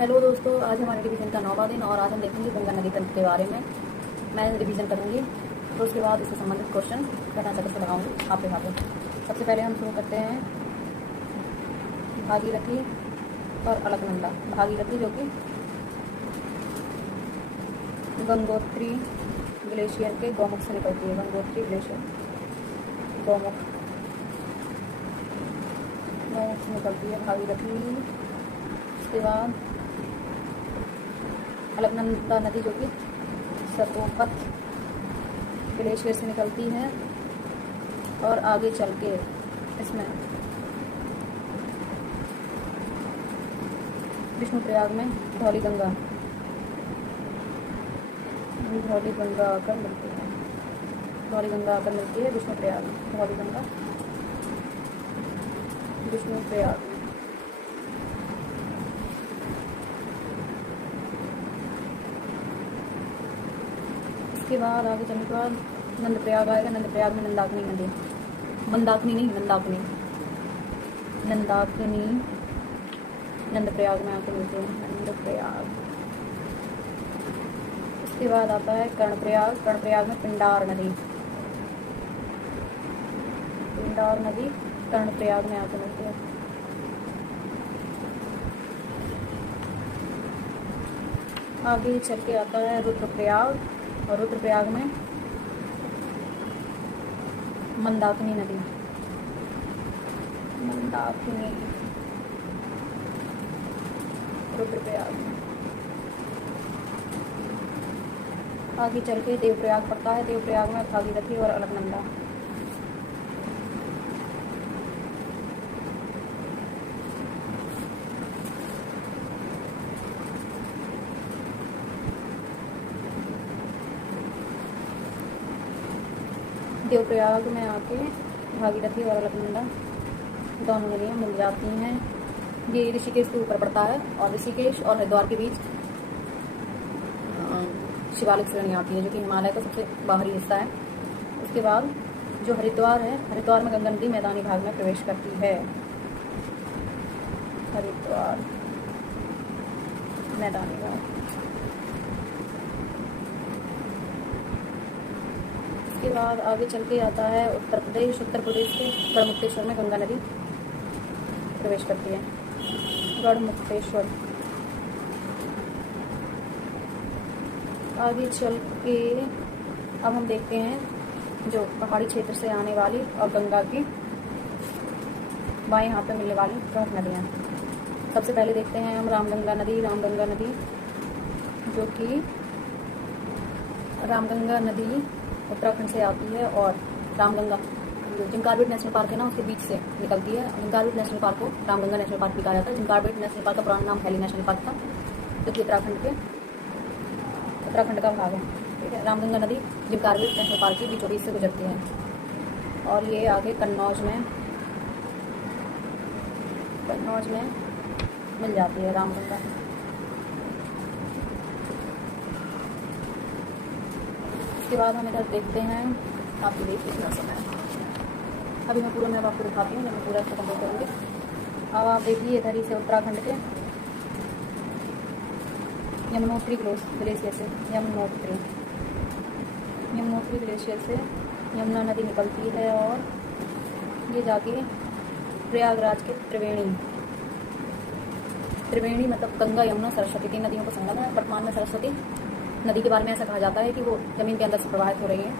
Hello दोस्तों, आज हमारे रिवीजन का 9वां दिन और आज हम देखेंगे गंगा नदी तंत्र के बारे में। मैं रिवीजन करूंगी तो उसके बाद इससे संबंधित क्वेश्चन करना चाहते से लगाऊंगी आपके हाथों। सबसे पहले हम शुरू करते हैं भागीरथी और अलकनंदा। भागीरथी जो कि गंगोत्री ग्लेशियर के गौमुख से निकलती है। गंगोत्री ग्लेशियर गौमुख से निकलती है भागीरथी। उसके बाद अलकनंदा नदी जो कि सतोपथ ग्लेशियर से निकलती है और आगे चल के इसमें विष्णुप्रयाग में धौली गंगा आकर मिलती है। धौली गंगा आकर मिलती है विष्णुप्रयाग में। धौली गंगा विष्णुप्रयाग। उसके बाद आगे चलने के बाद नंदप्रयाग आएगा। नंदप्रयाग में नंदाकिनी नदी, मंदाकिनी नहीं नंदाकिनी, नंदप्रयाग में आकर मिलते हैं। नंदप्रयाग। उसके बाद आता है कर्णप्रयाग। कर्णप्रयाग में पिंडार नदी कर्णप्रयाग में आकर मिलती है। आगे चल के आता है रुद्रप्रयाग और रुद्रप्रयाग में मंदाकिनी नदी। रुद्रप्रयाग में। आगे चल के देवप्रयाग पड़ता है। देवप्रयाग में भागीरथी और अलकनंदा। देवप्रयाग में आके भागीरथी और अलकनंदा दोनों नदियाँ मिल जाती हैं। ये ऋषिकेश के ऊपर पड़ता है और ऋषिकेश और हरिद्वार के बीच शिवालिक श्रेणी आती है जो कि हिमालय का सबसे बाहरी हिस्सा है। उसके बाद जो हरिद्वार है, हरिद्वार में गंगा नदी मैदानी भाग में प्रवेश करती है। हरिद्वार मैदानी भाग। उसके बाद आगे चल के आता है उत्तर प्रदेश। उत्तर प्रदेश के गढ़मुक्तेश्वर में गंगा नदी प्रवेश करती है। गढ़मुक्तेश्वर। आगे चल के अब हम देखते हैं जो पहाड़ी क्षेत्र से आने वाली और गंगा की बाएं हाथ पे मिलने वाली प्रमुख नदियाँ। सबसे पहले देखते हैं हम रामगंगा नदी। रामगंगा नदी जो कि रामगंगा नदी उत्तराखंड से आती है और रामगंगा जो जिम कॉर्बेट नेशनल पार्क है ना, उसके बीच से निकलती है। जिम कॉर्बेट नेशनल पार्क को रामगंगा नेशनल पार्क भी कहा जाता है। जिम कॉर्बेट नेशनल पार्क का पुराना नाम हैली नेशनल पार्क था जो कि उत्तराखंड का भाग है। ठीक है। रामगंगा नदी जिम कॉर्बेट नेशनल पार्क के बीचों बीच से गुजरती है और ये आगे कन्नौज में मिल जाती है रामगंगा। उसके बाद हम इधर देखते हैं। आपको देखिए कितना समय है। अभी मैं पूरा आपको दिखाती हूँ जब मैं पूरा खत्म करूँगी। अब आप देखिए इधर ही से उत्तराखंड के यमुनोत्री ग्लेशियर से यमुनोत्री ग्लेशियर से यमुना नदी निकलती है और ये जाके प्रयागराज के त्रिवेणी मतलब गंगा यमुना सरस्वती 3 नदियों का संगम है। वर्तमान में सरस्वती नदी के बारे में ऐसा कहा जाता है कि वो जमीन के अंदर से प्रवाहित हो रही है।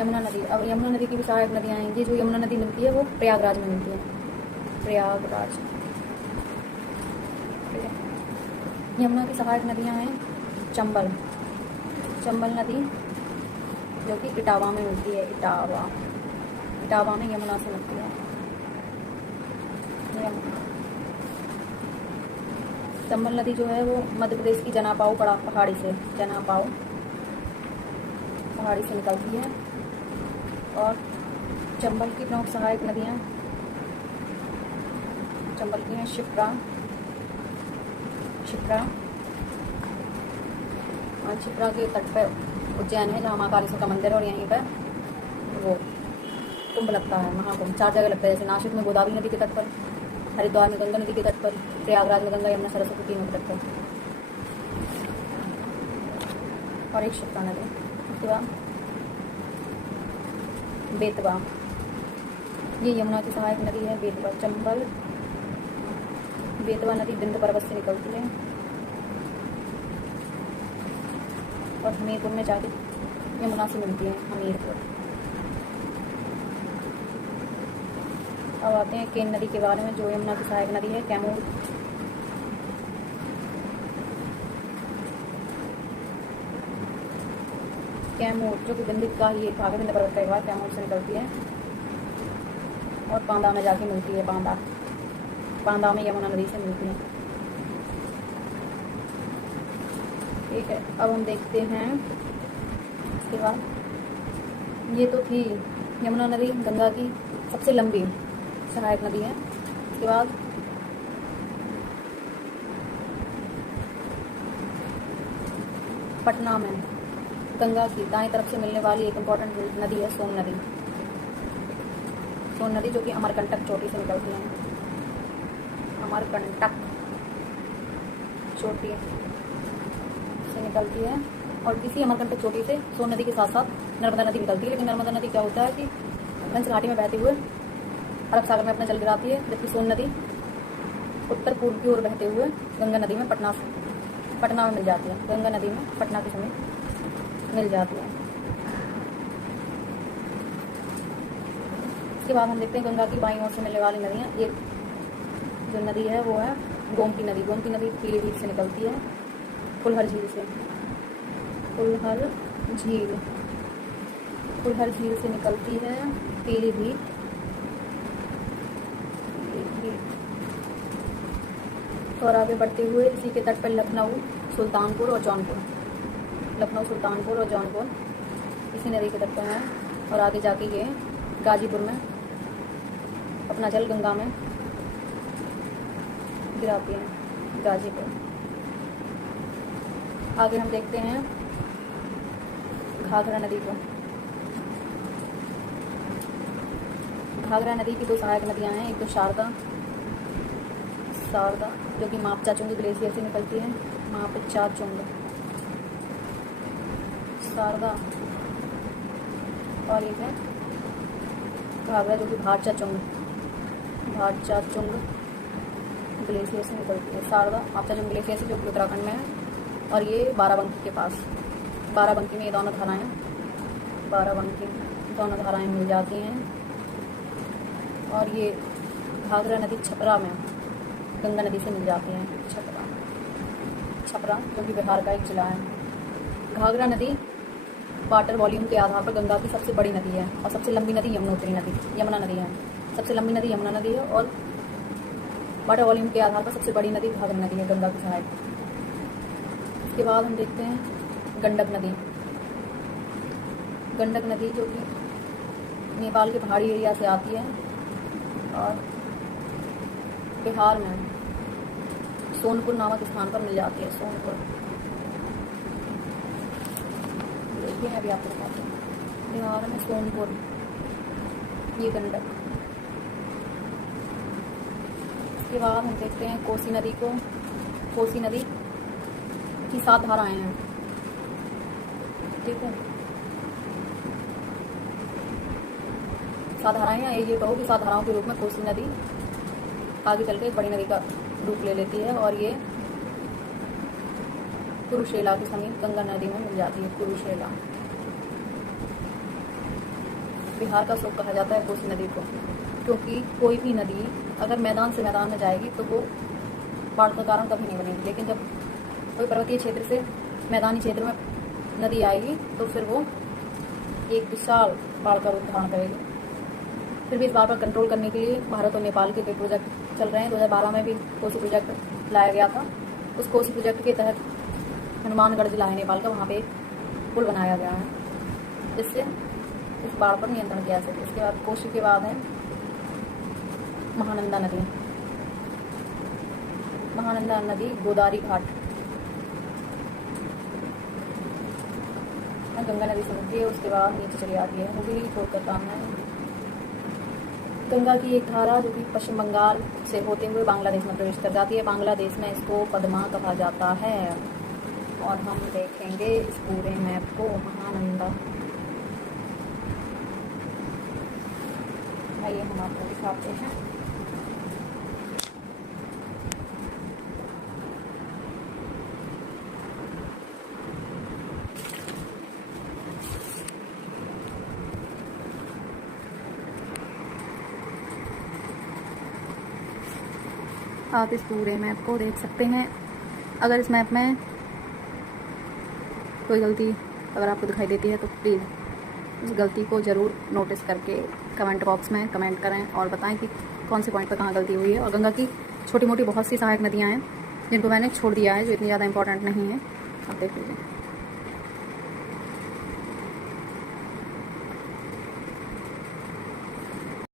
यमुना नदी। अब यमुना नदी की भी सहायक नदियाँ हैं। ये जो यमुना नदी मिलती है वो प्रयागराज में मिलती है। प्रयागराज। यमुना की सहायक नदियाँ हैं चंबल नदी जो कि इटावा में मिलती है। इटावा में यमुना से मिलती है। चंबल नदी जो है वो मध्य प्रदेश की जनापाऊ पहाड़ी से निकलती है और चंबल की प्रमुख सहायक नदियाँ चंबल की हैं शिप्रा और शिप्रा के तट पर उज्जैन है जहाँ महाकालेश्वर का मंदिर है और यहीं पर वो कुंभ लगता है, महाकुंभ 4 जगह लगता है। जैसे नासिक में गोदावरी नदी के तट पर हरिद्वार में गंगा नदी के तट पर, प्रयागराज में गंगा यमुना सरस्वती तीनों के तट पर, और एक क्षिप्रा नदी। उसके बाद बेतवा, ये यमुना की सहायक नदी है। बेतवा चंबल, बेतवा नदी विंध्य पर्वत से निकलती है और हमीरपुर में जाके यमुना से मिलती है, हमीरपुर। अब आते हैं केन नदी के बारे में, जो यमुना की सहायक नदी है। कैमूर, कैमूर जो कि विंध्य का ही एक भाग है, विंध्य पर्वत का एक भाग कैमूर से निकलती है और बांदा में जाके मिलती है। बांदा में यमुना नदी से मिलती है। ठीक है, अब हम देखते हैं इसके बाद, ये तो थी यमुना नदी गंगा की सबसे लंबी सहायक नदी है। इसके बाद पटना में गंगा की दाएं तरफ से मिलने वाली एक इम्पॉर्टेंट नदी है सोन नदी। सोन नदी जो कि अमरकंटक चोटी से निकलती है, अमरकंटक चोटी से निकलती है। और इसी अमरकंटक चोटी से सोन नदी के साथ साथ नर्मदा नदी निकलती है। लेकिन नर्मदा नदी क्या होता है कि हंस घाटी में बहते हुए अरब सागर में अपना जल गिराती है, जबकि सोन नदी उत्तर पूर्व की ओर बहते हुए गंगा नदी में पटना में मिल जाती है। गंगा नदी में पटना के समीप मिल जाती है। इसके बाद हम देखते हैं गंगा की बाईं ओर से मिलने वाली नदियाँ। ये जो नदी है वो है गोमती नदी। गोमती नदी पीलीभीत से निकलती है, फुलहर झील से। फुलहर झील से निकलती है पीलीभीत। और आगे बढ़ते हुए इसी के तट पर लखनऊ, सुल्तानपुर और जौनपुर, लखनऊ, सुल्तानपुर और जौनपुर इसी नदी के तट पर है। और आगे जाके ये गाजीपुर में अपना जल गंगा में गिराती है, गाजीपुर। आगे हम देखते हैं घाघरा नदी को। घाघरा नदी की दो सहायक नदियां हैं, एक तो शारदा जो कि मापचाचुंग ग्लेशियर से निकलती है, मापचाचुंग शारदा, और एक है घाघरा जो कि भाटचाचुंग ग्लेशियर से निकलती है। शारदा मापचाचुंग ग्लेशियर से, जो कि उत्तराखंड में है, और ये बाराबंकी के पास, बाराबंकी में ये दोनों धाराएं मिल जाती हैं। और ये घाघरा नदी छपरा में गंगा नदी से मिल जाती है, छपरा जो कि बिहार का एक जिला है। घाघरा नदी वाटर वॉल्यूम के आधार पर गंगा की सबसे बड़ी नदी है और सबसे लंबी नदी यमुना नदी है। सबसे लंबी नदी यमुना नदी है और वाटर वॉल्यूम के आधार पर सबसे बड़ी नदी घाघरा नदी है, गंगा की सहायक। इसके बाद हम देखते हैं गंडक नदी जो कि नेपाल के पहाड़ी एरिया से आती है और बिहार में सोनपुर नामक स्थान पर मिल जाती है। सोनपुर, देखिए मैं अभी आपको बताती हूँ, बिहार में सोनपुर, ये गंडक। इसके बाद हम देखते हैं कोसी नदी को। कोसी नदी की 7 धाराएं हैं, ठीक है, 7 धाराएं हैं। ये कहो कि 7 धाराओं के रूप में कोसी नदी आगे चल के एक बड़ी नदी का रूप ले लेती है और ये कुरुशेला के समीप गंगा नदी में मिल जाती है। कुरुशेला बिहार का शोक कहा जाता है कोसी नदी को, क्योंकि कोई भी नदी अगर मैदान से मैदान में जाएगी तो वो बाढ़ का कारण कभी नहीं बनेगी, लेकिन जब कोई पर्वतीय क्षेत्र से मैदानी क्षेत्र में नदी आएगी तो फिर वो एक विशाल बाढ़ का रूप धारण करेगी। फिर भी इस बाढ़ पर कंट्रोल करने के लिए भारत और नेपाल के कई प्रोजेक्ट चल रहे हैं। 2012 में भी कोसी प्रोजेक्ट लाया गया था। उस कोसी प्रोजेक्ट के तहत हनुमानगढ़ जिला है नेपाल का, वहाँ पे एक पुल बनाया गया है जिससे इस बाढ़ पर नियंत्रण किया जा सके। इसके बाद कोसी के बाद है महानंदा नदी गोदावरी घाट गंगा नदी से मिलती है। उसके बाद नीचे चली आती है हुगली, कोलकाता में गंगा की एक धारा जो कि पश्चिम बंगाल से होते हुए बांग्लादेश में प्रवेश कर जाती है। बांग्लादेश में इसको पद्मा कहा जाता है। और हम देखेंगे इस पूरे मैप को। महानंदा, आइए हम आपको दिखाते हैं। आप इस पूरे मैप को देख सकते हैं। अगर इस मैप में कोई गलती अगर आपको दिखाई देती है तो प्लीज़ उस गलती को ज़रूर नोटिस करके कमेंट बॉक्स में कमेंट करें और बताएं कि कौन से पॉइंट पर कहाँ गलती हुई है। और गंगा की छोटी मोटी बहुत सी सहायक नदियाँ हैं जिनको मैंने छोड़ दिया है, जो इतनी ज़्यादा इंपॉर्टेंट नहीं है। आप देख लीजिए।